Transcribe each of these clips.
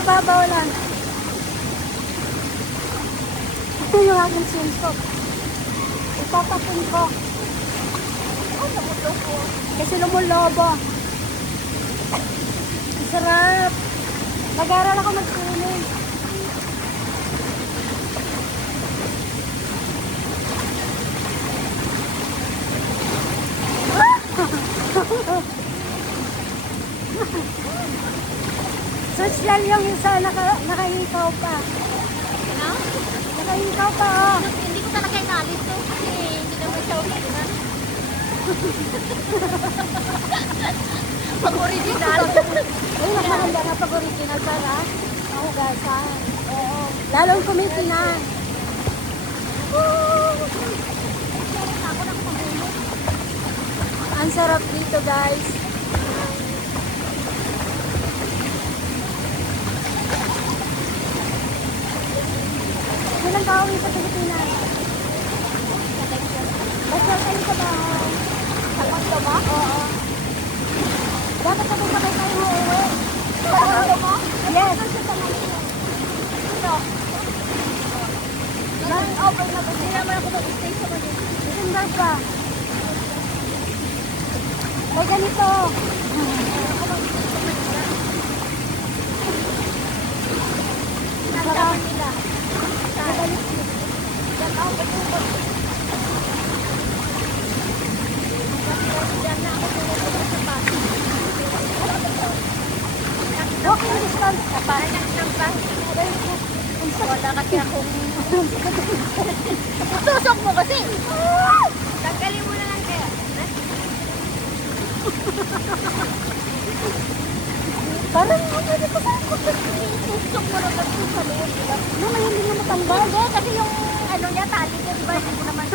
mababaw lang. Ito yung aking swimsuit. Ipapapin ko. Kasi lumulobo. Ang sarap. Mag-aaral ako mag-swimming. Social yung isa, nakaikaw pa. Ano? Nakaikaw pa, oh. Hindi ko talaga inalis to kasi hindi naman siya original. Pag-original. Ay, nakahanda na pag-original para mahugasan. Oo. Lalong kumitinan. Ang sarap dito, guys. Ilang kauwi sa Pilipinas? Basta kayo sa bahay. Salman ka ba? Oo. Dapat na doon sabay tayo uuwi. Salman mo? Yes. Ito. Over na ba? Hindi naman ako mag-stay sa Manila. December pa. May ganito. Nasa Manila. Yan ako tutupot. Diyan na ako tutupot sa Pasig. Walking distance. Sa Pasig ng Pasig. Wala kasi akong... Tusok mo kasi. Tanggalin mo na lang kaya. Parang ano ko sa Tusok mo na kasi sa loob. Diba? Mama, hindi na matanggal. Hindi, kasi yung ano niya, tali niya, diba? Hindi ko naman.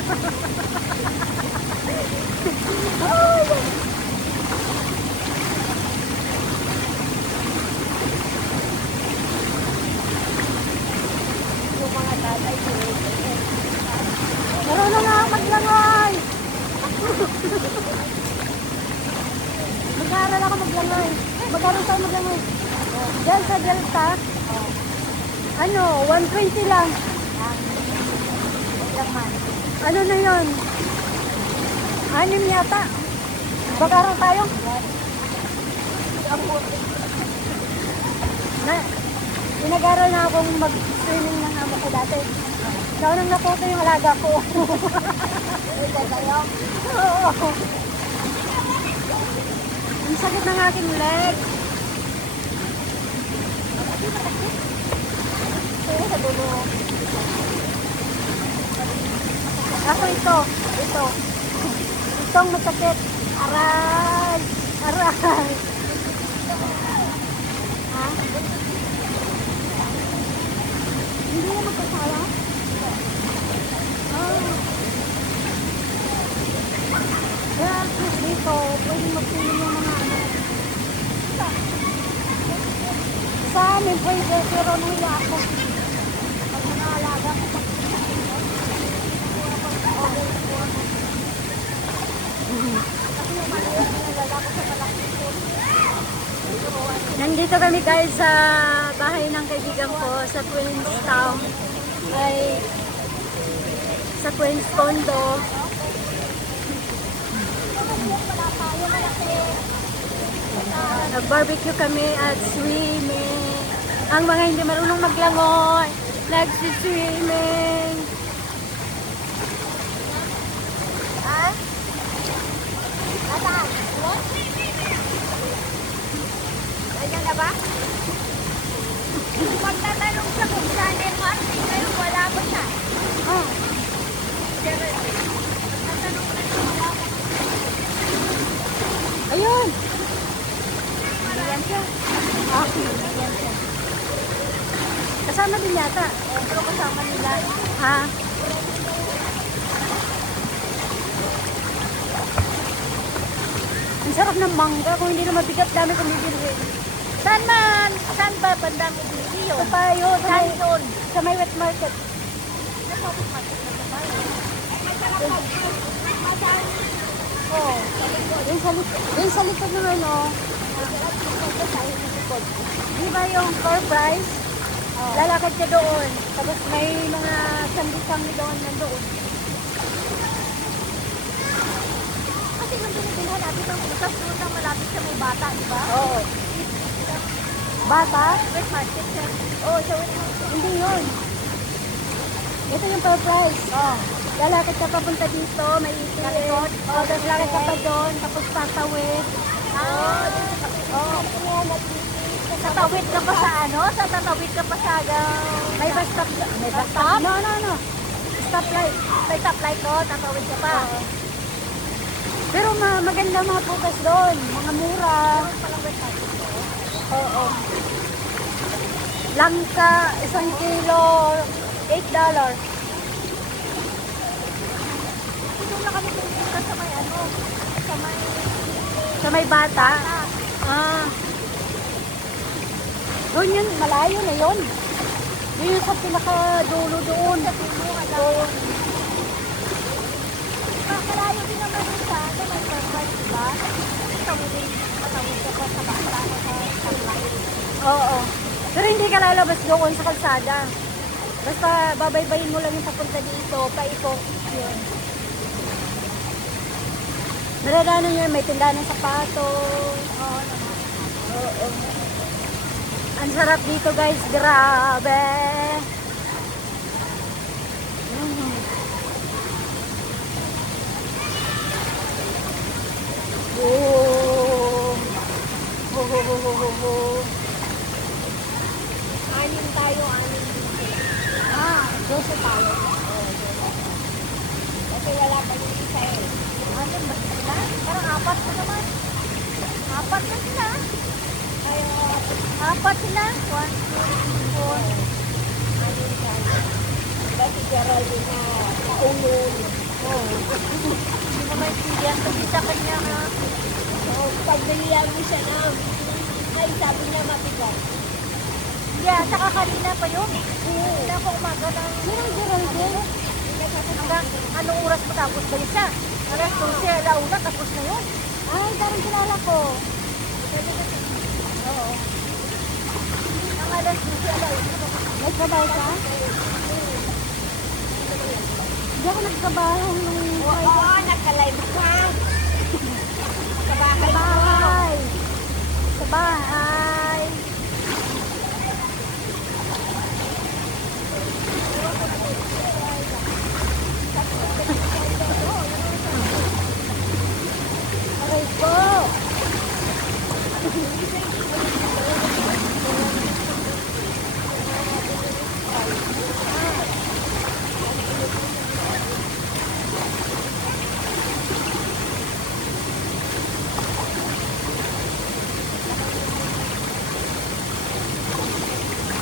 Yung mga tatay ko. Marunong na ako maglangoy. Mag-aaral ako maglangoy. Mag-aaral tayo maglangoy. Diyan sa Delta, ano, 120 lang. Ano na yun? 6 yata. Mag-aaral tayo. Pinag-aaral na akong mag-swimming ng amo ko dati. Ikaw nang naputo yung alaga ko. Oo. Ang sakit ng aking leg. Sa dulo. Ako ito. Itong masakit. Aray. Ha? Hindi na magkasala? Oh. Kaya at least dito, pwede magpili yung mga ano. Sa amin pwede, pero nuya ako. Pag mga alaga ko, nandito kami guys sa bahay ng kaibigan ko sa Queenstown. Sa Queens Condo. Nag-barbecue kami at swimming. Ang mga hindi marunong maglangoy, nagsi-swimming. Ha? Nasaan? Ganyan na ba? Pagtatanong siya kung saan yung marketing kayo, wala ba siya? Oh. Pagtatanong na siya, wala ba? Ayun. Yan siya. Ah, yan siya. Kasama din yata. Pero kasama nila. Ha? Ang sarap ng mangga. Kung hindi na mabigat, dami kong bibili. Saan man? Saan ba banda mo bili yun? Sa payo, Saan yun? sa may wet market. Oh, Yung sa likod ng ano. likod. Di ba yung core price? Oh. Lalakad ka doon. Tapos may mga sandi-sandi doon nandoon. Kasi yung binibilhan natin ng butas doon lang malapit sa may bata, di ba? Oo. Bata? West market siya. Oo, sa west market. Hindi yun. Ito yung core price. Oo. Lalakad ka papunta dito, may ipin. Kalikod? Oo, tapos lakad ka pa doon, tapos tatawid. Oo. Tatawid ka pa sa ano? Tatawid ka pa sa May bus stop. May bus stop? stop? No. Stoplight. May stoplight doon, tatawid ka pa. Oo. Pero maganda mga putas doon. Mga mura. Palang west market doon. Oo. Langka, 1 kilo, $8. Doon na kami pupunta sa may ano, sa may Sa may bata. Ah. Doon yun, malayo na yun. Yun yung sa pinaka-dulo doon. Oo. Makalayo din naman yung sa may purpose, di ba? Tatawid ka pa sa bata o sa stoplight. Oo. Pero hindi ka lalabas doon sa kalsada. Basta babaybayin mo lang yung papunta dito, paikot. Yun. Maradanan yun, may tindahan ng sapatos. Oo naman. Oo. Ang sarap dito guys, grabe. Mm. Oh. Oh. Anim tayo, anim dito. Ah, 12 tayo. Kasi wala pa yung isa eh. Anim ba sila? Parang apat na naman. Apat na sila. Tayo, apat sila. 1, 2, 3, 4. Anim tayo. Dati Geraldine na naulol. Oo. Hindi mo maintindihan kasi sa kanya ha. Oo, pag niliyan mo siya na, ay sabi niya mabigat. Yeah, saka kanina pa yun. Kanina pa umaga ng... Sinong Geraldine? Hanggang anong oras mo tapos ba yun siya? Alas 12, alauna, tapos na yun. Ay, parang kilala ko. Oo. Ang alas 12, alauna, tapos na. May trabaho ka? Hindi ako nagtrabaho nung Oo, nagka-live ka. Sa sa bahay. bahay. Sa bahay. Aray ko.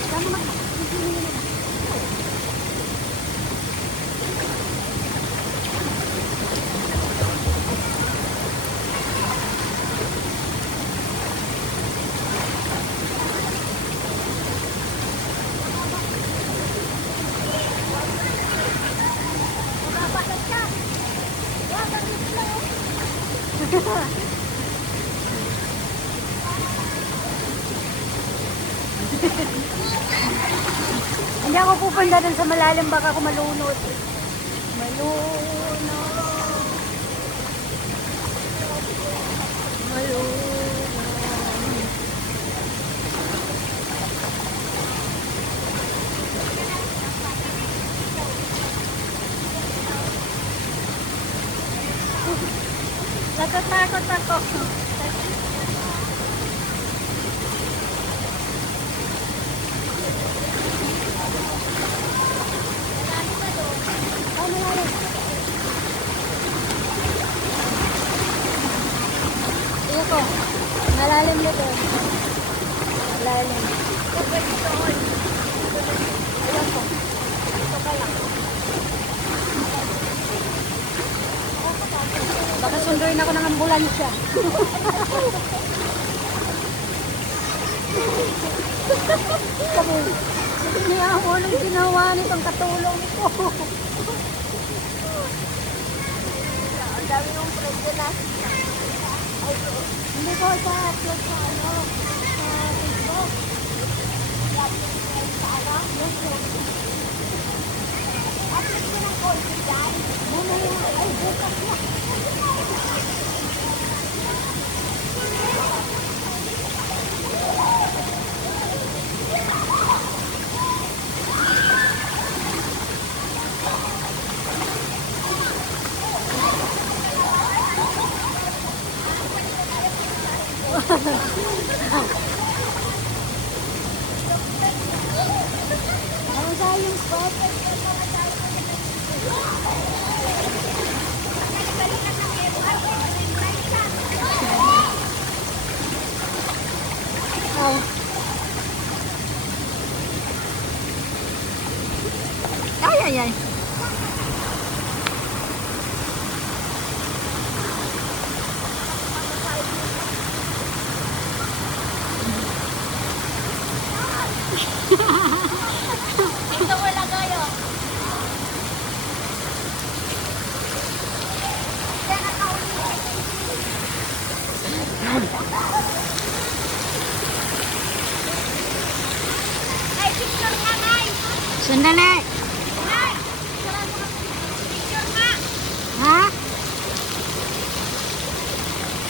Saan naman? Mababa lang siya. Wala, ganito lang. Hindi ako pupunta dun sa malalim, baka ako malunod. Malunod. Malunod. Natatakot ako. Ay, malalim. Iyo ko. Malalim na doon. Malalim. Ayan ko. Ito ka lang. Baka sunduin ako ng ambulansya. Sabi, niya ako nang ginawa nitong katulong ko. Ang dami yung pregnant na. Hindi ko sa upload sa ano, sa Facebook. Ang sayang spot. Oh. Ay, ay, ay. Ito wala kayo. Ay, picture na guys. Sandali.